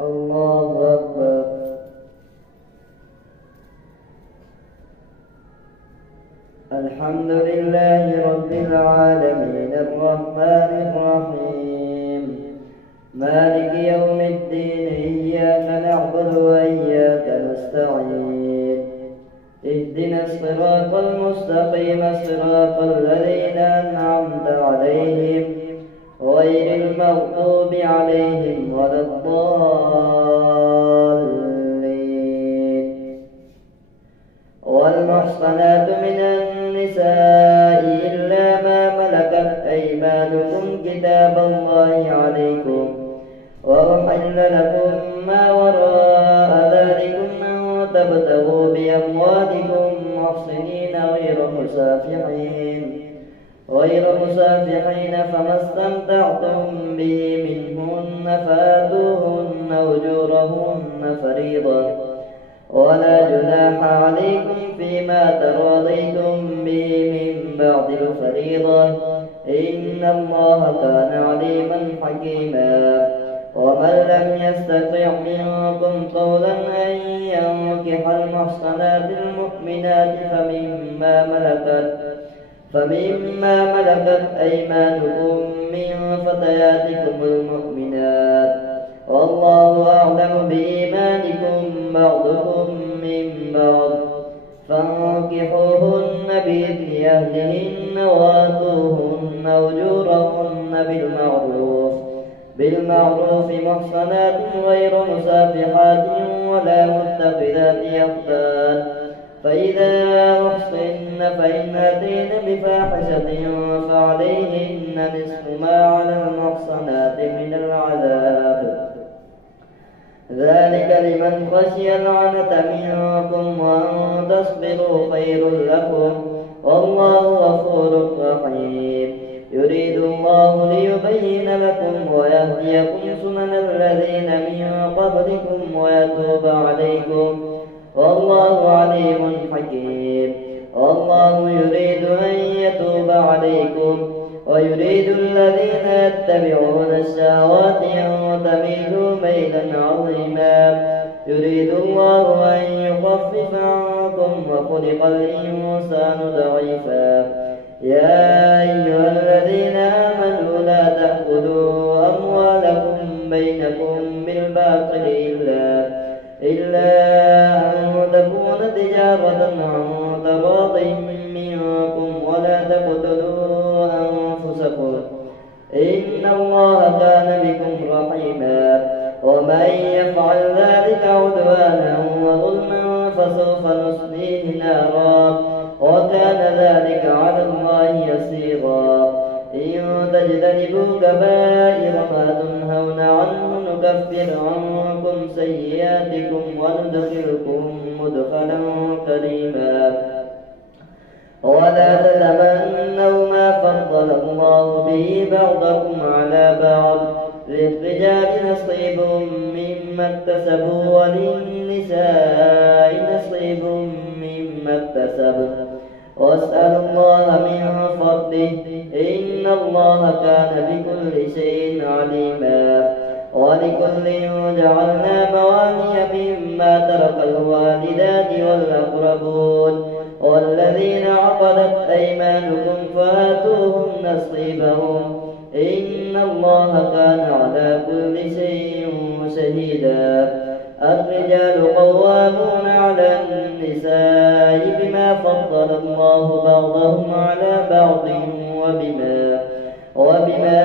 الله أكبر. الحمد لله رب العالمين الرحمن الرحيم مالك يوم الدين إياك نعبد وإياك نستعين اهدنا الصراط المستقيم صراط الذين أنعمت عليهم غير المغضوب عليهم ولا الضالين. والمحصنات من النساء إلا ما ملكت أيمانكم كتاب الله عليكم وأحل لكم ما وراء ذلكم أن تبتغوا بأموالكم محصنين غير مسافحين فما استمتعتم به منهن فآتوهن أجورهن فريضة ولا جناح عليكم فيما تراضيتم به من بعد الفريضة إن الله كان عليما حكيما. ومن لم يستطع منكم قولا أن ينكح المحصنات المؤمنات فمما ملكت أيمانكم من فتياتكم المؤمنات والله أعلم بإيمانكم بعضكم من بعض فانكحوهن بإذن أهلهن وآتوهن أجورهن بالمعروف محصنات غير مسافحات ولا متخذات أخدان فإذا أحصن فإن أتين بفاحشة فعليهن نصف ما على المحصنات من العذاب ذلك لمن خشي العنة منكم وأن تصبروا خير لكم والله غفور رحيم. يريد الله ليبين لكم ويهديكم سنن الذين من قبلكم ويتوب عليكم والله عليم حكيم. والله يريد أن يتوب عليكم ويريد الذين يتبعون الشهوات أن تميلوا ميلا عظيما. يريد الله أن يخفف عنكم وخلق الإنسان ضعيفا. يا أيها الذين آمنوا لا تأكلوا أموالكم بينكم بالباطل إلا أن تكون تجارة عن تراض منكم ولا تقتلوا أنفسكم إن الله كان بكم رحيما. ومن يفعل ذلك عدوانا وظلما فسوف نصليه نارا وكان ذلك على الله يسيرا. إن تجتنبوا كبائر ما تنهون عنه نكفر عنكم سيئاتكم وندخلكم مدخلا كريما. ولا تتمنوا ما فضل الله به بعضكم على بعض للرجال نصيب مما اكتسبوا وللنساء نصيب مما اكتسبوا واسألوا الله من فضله إن الله كان بكل شيء عليما. ولكل جعلنا موالي مما ترك الوالدان والأقربون والذين عقدت أيمانكم فآتوهم نصيبهم إن الله كان على كل شيء شهيدا. الرجال قوامون على النساء بما فضل الله بعضهم على بعض وبما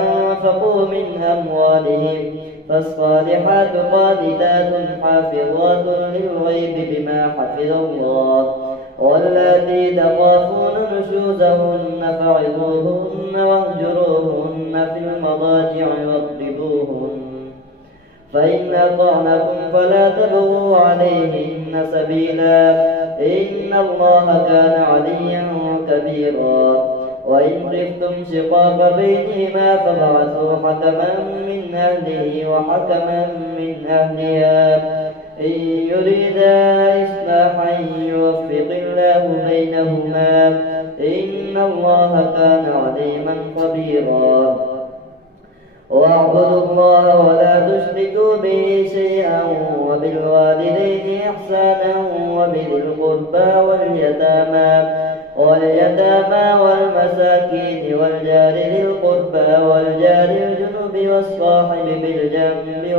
أنفقوا من أموالهم فالصالحات قانتات حافظات للغيب بما حفظ الله واللاتي تخافون نشوزهن فعظوهن واهجروهن في المضاجع واضربوهن فإن أطعنكم فلا تبغوا عليهن سبيلا إن الله كان عليا كبيرا. وإن خفتم شقاق بينهما فابعثوا حكما من أهله وحكما من أهلها إن يريدا إصلاحا يوفق الله بينهما إن الله كان عليما خبيرا. واعبدوا الله ولا تشركوا به شيئا وبالوالدين إحسانا وبذي القربى واليتامى والمساكين والجار ذي القربى والجار الجنب والصاحب بالجنب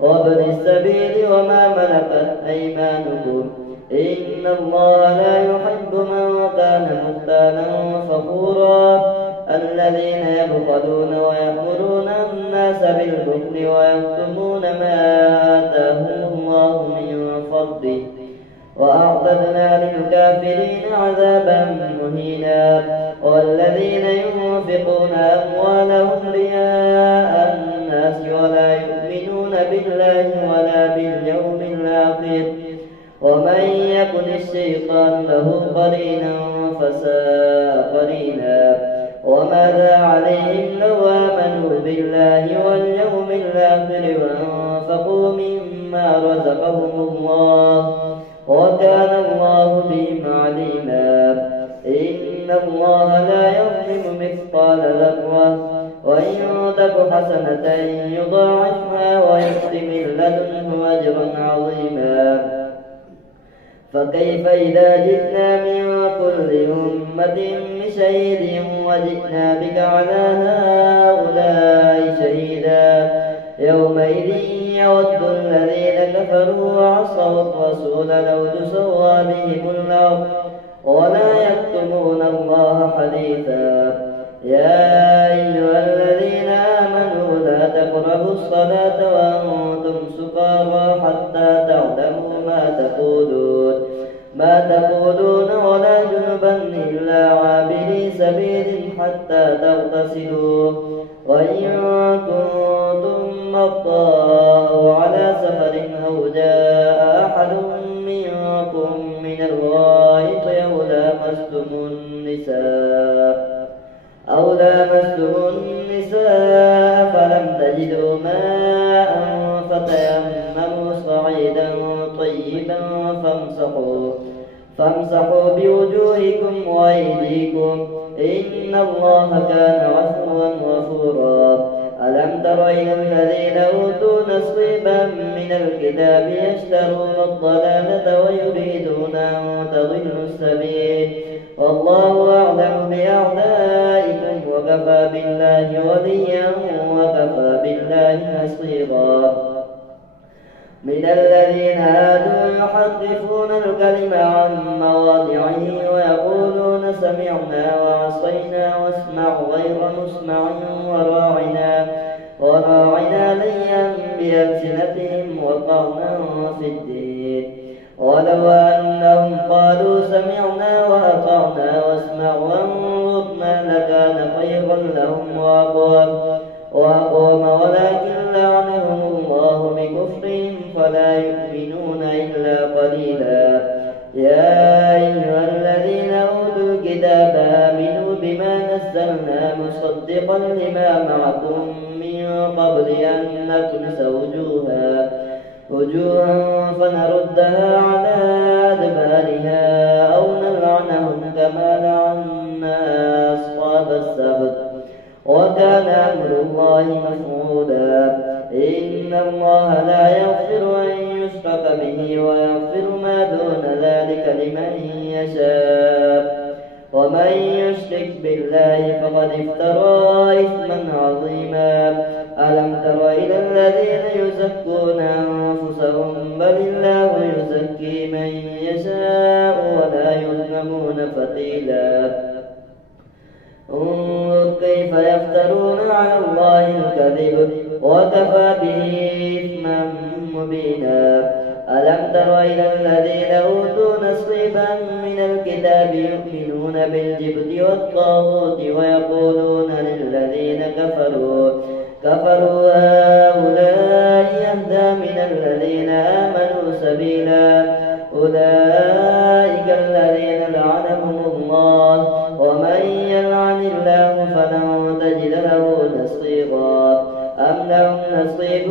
وابن السبيل وما ملكت أيمانكم إن الله لا يحب من كان مختالا فخورا الذين يبخلون ويأمرون الناس بالبخل ويكتمون ما آتاهم الله من فضله وأعتدنا للكافرين عذابا مهينا والذين ينفقون أموالهم رياء الناس ولا يؤمنون بالله ولا باليوم الآخر ومن يكن الشيطان له قرينا فساء قرينا وماذا عليهم لو آمنوا بالله واليوم الآخر وأنفقوا مما رزقهم الله وكان الله بهم عليما إن الله لا يظلم مثقال ذرة وإن تك حسنة يضاعفها ويؤت من لدنه أجرا عظيما فكيف إذا جئنا من كل أمة بشهيد وجئنا بك على هؤلاء شهيدا يومئذ يود الذين كفروا وعصوا الرسول لو تسوى بهم الأرض ولا يكتمون الله حديثا يا أيها الذين آمنوا لا تقربوا الصلاة وأنتم سكارى حتى تعلموا ما تقولون ولا جنبا إلا عابري سبيل حتى تغتسلوا وإن كنتم مرضى أو على سفر أو جاء أحد منكم من الغائط أو لامستم النساء فلم تجدوا ماء فتيمموا صعيدا طيبا فامسحوا بوجوهكم وأيديكم إن الله كان عفوا غفورا ألم تر إلى الذين أوتوا نصيبا من الكتاب يشترون الضلالة ويريدون أن تضلوا السبيل والله أعلم بأعدائكم وكفى بالله وليا وكفى بالله نصيرا من الذين هادوا يحرفون الكلم عن مواضعه ويقولون سمعنا وعصينا واسمع غير مسمع وراعنا ليا بألسنتهم وطعنا في الدين ولو أنهم قالوا سمعنا وأطعنا واسمع وانظرنا لكان خيرا لهم وأقوم ولكن لعنهم الله بكفرهم فلا يؤمنون إلا قليلا يا أيها الذين أوتوا الكتاب آمنوا بما نزلنا مصدقا لما معكم من قبل أن نطمس وجوها فنردها على أدبارها أو نلعنهم كما لعنا أصحاب السبت وكان أمر الله مفعولا إن الله لا يغفر أن يشرك به ويغفر ما دون ذلك لمن يشاء ومن يشرك بالله فقد افترى إثما عظيما ألم تر إلى الذين يزكون أنفسهم بل الله يزكي من يشاء ولا يظلمون فتيلا انظر كيف يفترون على الله الكذب وكفى به إثما مبينا ألم تر إلى الذين أوتوا نصيبا من الكتاب يؤمنون بالجبت والطاغوت ويقولون للذين كفروا هؤلاء يهدى من الذين آمنوا سبيلا أولئك الذين لعنهم الله ومن يلعن الله فلن تجد له نصيرا أم لهم نصيب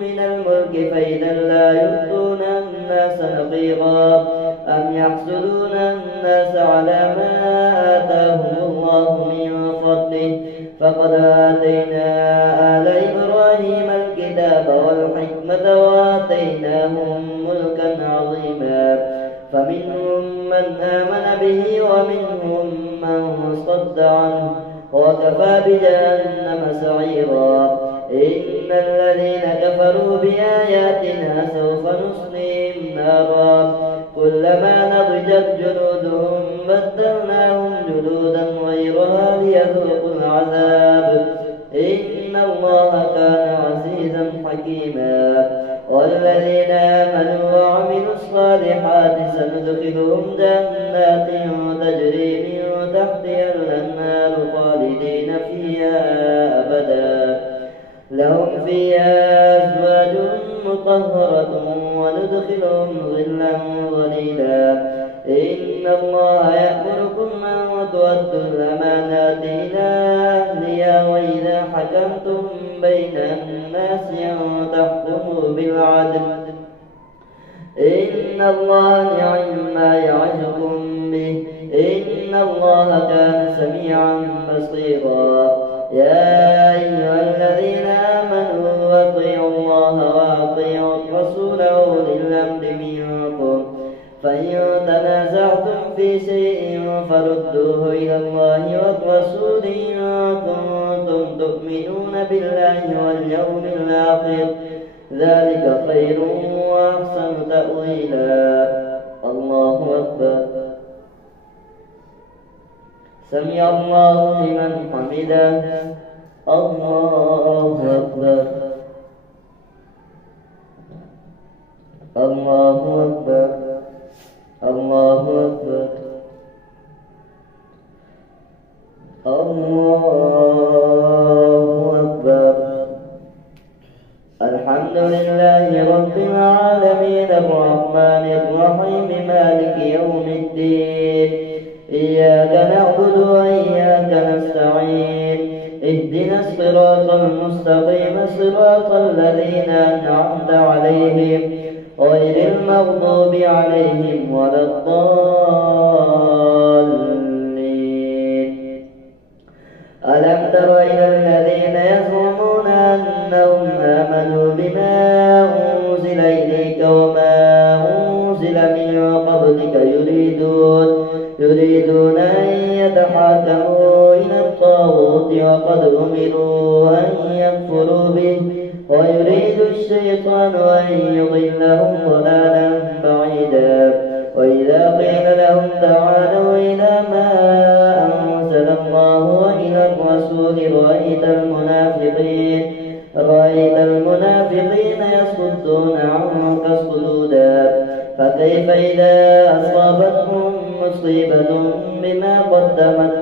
من الملك فإذا لا يؤتون الناس نقيرا أم يحسدون الناس على ما آتاهم الله من فضله فقد آتينا آل إبراهيم جهنم سعيرا. إن الذين كفروا بآياتنا سوف نصليهم نارا كلما نضجت جلودهم بدلناهم جلودا غيرها ليذوقوا العذاب إن الله كان عزيزا حكيما. والذين آمنوا وعملوا الصالحات سندخلهم جنات تجري من تحتها الأنهار خالدين فيها أبدا لهم فيها أزواج مطهرة وندخلهم ظلا ظليلا. إن الله يأمركم أن تؤدوا الأمانات إلى أهلها وإذا حكمتم بين الناس أن تحكموا بالعدل إن الله نعم ما يعظكم به إن الله كان سميعا بصيرا. يا أيها الذين آمنوا أطيعوا الله وأطيعوا الرسول وأولي الأمر منكم فإن تنازعتم في شيء فردوه إلى الله والرسول إن كنتم تؤمنون بالله واليوم الآخر ذلك خير وأحسن تأويلا. الله أكبر. سمع الله لمن حمده. الله أكبر. الله أكبر. الله أكبر. الله أكبر. الحمد لله رب العالمين الرحمن الرحيم مالك يوم الدين إياك نعبد وإياك نستعين اهدنا الصراط المستقيم صراط الذين أنعمت عليهم غير المغضوب عليهم ولا الضالين. ألم تر إلى الذين يزعمون أنهم آمنوا بما أنزل إليك وما أنزل من قبلك يريدون أن يتحاكموا إلى الطاغوت وقد أمروا أن يكفروا به ويريد الشيطان أن يضلهم ضلالا بعيدا. وإذا قيل لهم تعالوا إلى ما أنزل الله وإلى الرسول رأيت المنافقين يصدون عنك صدودا. فكيف إذا أصابتهم مصيبة بما قدمت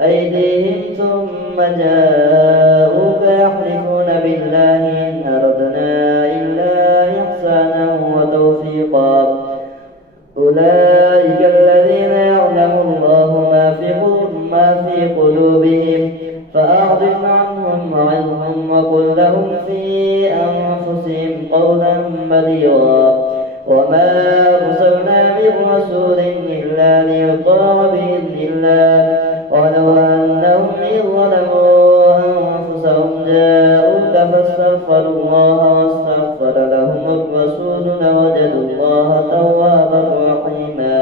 أيديهم ثم جاءوك يحلفون بالله إن أردنا إلا إحسانا وتوفيقا أولئك الذين يعلم الله ما في قلوبهم فأعرض عنهم وعنهم وقل لهم في أنفسهم قولا بليغا. وما أرسلنا من رسول إلا ليطاع بإذن الله ولو أنهم إذ ظلموا أنفسهم جاءوك فاستغفروا الله واستغفر لهم الرسول لوجدوا الله توابا رحيما.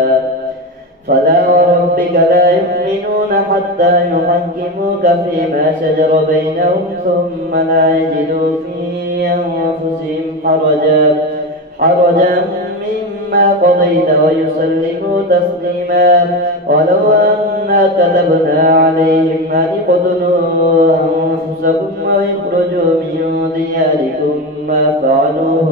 فلا وربك لا يؤمنون حتى يحكموك فيما شجر بينهم ثم لا يجدوا في أنفسهم حرجا مما قضيت ويسلموا تسليما. ولو أنا كتبنا عليهم أن اقتلوا أنفسكم واخرجوا من دياركم ما فعلوه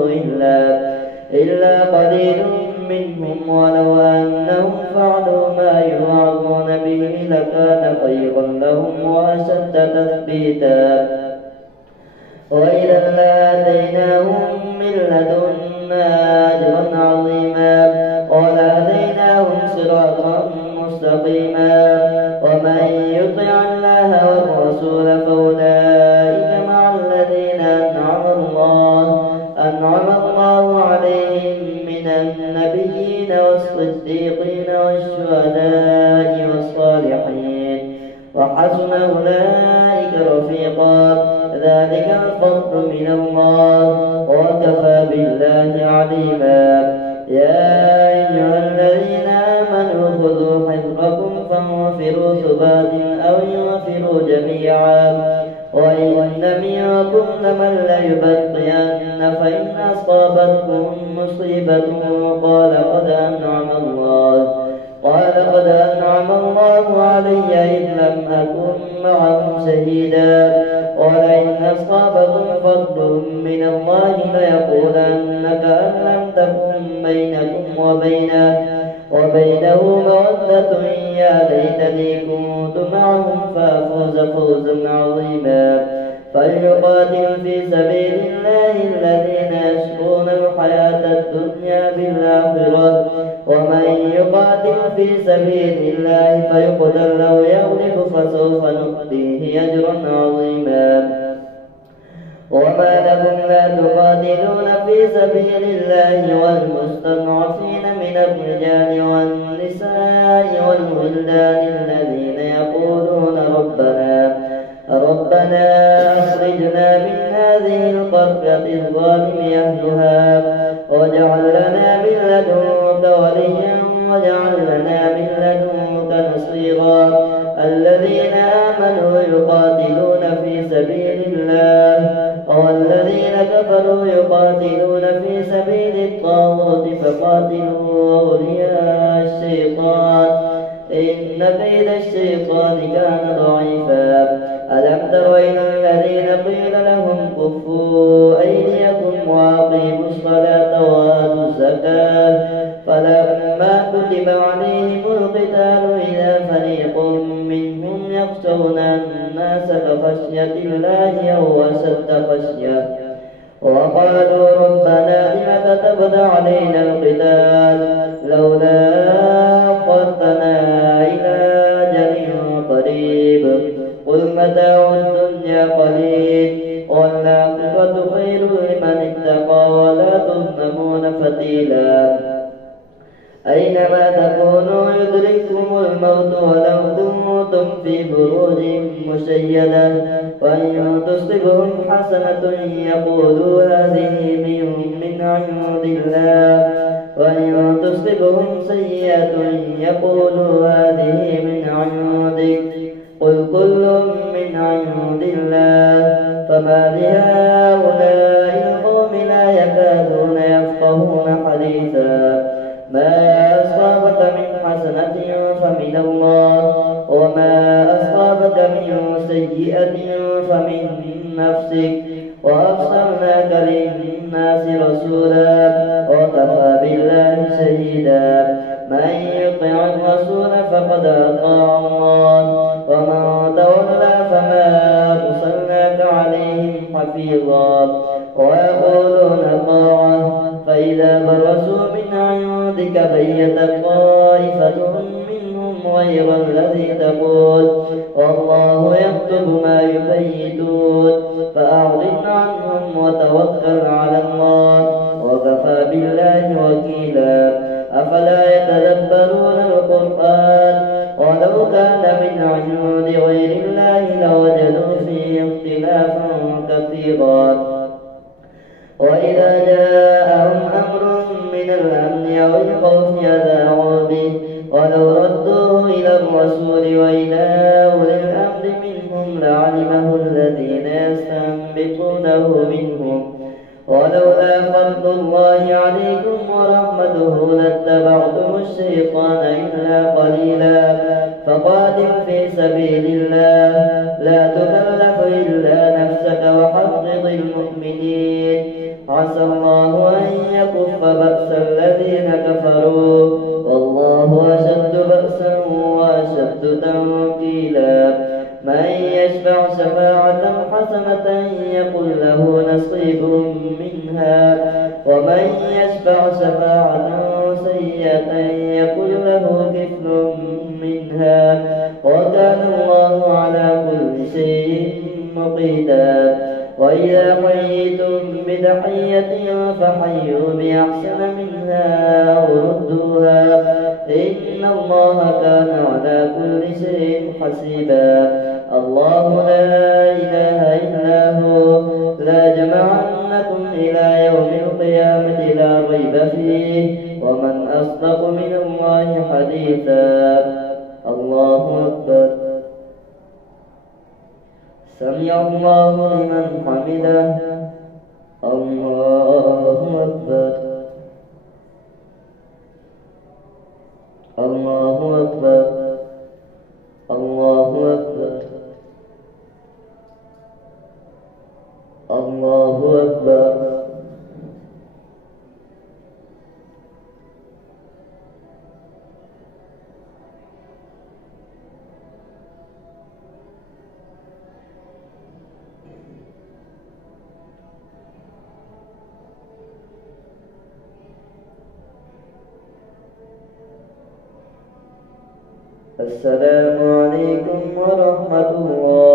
إلا قليل منهم ولو أنهم فعلوا ما يوعظون به لكان خيرا لهم وأشد تثبيتا. وإذا لآتيناهم من لدنا أجرا عظيما ولهديناهم صراطا مستقيما. ومن يطع الله والرسول فأولئك مع الذين أنعم الله عليهم من النبيين والصديقين والشهداء والصالحين وحسن أولئك رفيقا. ذلك الفضل من الله وكفى بالله عليما. يا أيها الذين آمنوا خذوا حذركم فانفروا ثبات أو ينفروا جميعا وإن منكم لمن ليبطئن فإن أصابتكم مصيبة قال قد أنعم الله علي إذ لم أكن معهم شهيدا ولئن أصابكم فضل من الله ليقولن كأن لم تكن بينكم وبينه مودة يا ليتني كنت معهم فأفوز فوزا عظيما فليقاتل في سبيل الله الذين يشرون الحياة الدنيا بالآخرة ومن يقاتل في سبيل الله فيقتل أو يغلب فسوف نؤتيه أجرا عظيما وما لكم لا تقاتلون في سبيل الله والمستضعفين من الرجال والنساء والولدان الذين يقولون ربنا أخرجنا من هذه القرية الظالم أهلها واجعل لنا من لدنك وليا واجعل لنا من لدنك نصيرا الذين آمنوا يقاتلون في سبيل الله والذين كفروا يقاتلون في سبيل الطاغوت فقاتلوا أولياء الشيطان إن كيد الشيطان كان ضعيفا ألم تر إلى الذين قيل لهم كفوا أيديكم وأقيموا الصلاة وآتوا الزكاة فلما كتب عليهم القتال إذا فريق منهم يخشون الناس كخشية الله أو أشد خشية وقالوا ربنا لم كتبت علينا القتال لولا أخرتنا إلى أجل قريب قل متاع الدنيا قليل والعاقبة خير لمن اتقى ولا تظلمون فتيلا أينما تكونوا يدرككم الموت ولو كنتم في بروج مشيدة وإن تصبهم حسنة يقولوا هذه من عند الله وإن تصبهم سيئة يقولوا هذه من عندك قل كل من عند الله فما لهؤلاء القوم لا يكادون يفقهون حديثا ما أصابك من حسنة فمن الله وما أصابك من سيئة فمن نفسك وأرسلناك للناس رسولا وكفى بالله شهيدا من يطع الرسول فقد أطاع الله ومن تولى فما أرسلناك عليهم حفيظا ويقولون طاعة فإذا برزوا من عندك بيت طائفة منهم غير الذي تقول والله يكتب ما يبيتون فأعرض عنهم وتوكل على الله وكفى بالله وكيلا أفلا يتدبرون القرآن ولو كان من عند غير الله لوجدوا فيه اختلافا كثيرا وإذا جاءهم أمر من الأمن أو الخوف أذاعوا به ولو ردوه إلى الرسول وإلى أولي الأمر منهم لعلمه الذين يستنبطونه منهم ولولا فضل الله عليكم ورحمته لاتبعتم الشيطان إلا قليلا فقاتل في سبيل الله لا تكلف إلا نفسك وحرض المؤمنين عسى الله أن يكف بأس الذين كفروا والله أشد بأسا وأشد تنكيلا من يشفع شفاعة حسنة يكن له نصيب منها ومن يشفع شفاعة سيئة يكن له كفل منها وكان الله على كل شيء مقيتا وإذا حييتم بتحية فحيوا بأحسن منها أو ردوها إن الله كان على كل شيء حسيبا الله لا إله إلا هو لا جمعنكم إلى يوم القيامة لا ريب فيه ومن أصدق من الله حديثا الله سمع الله لمن حمده. الله أكبر. الله أكبر. الله أكبر. الله أكبر. السلام عليكم ورحمة الله.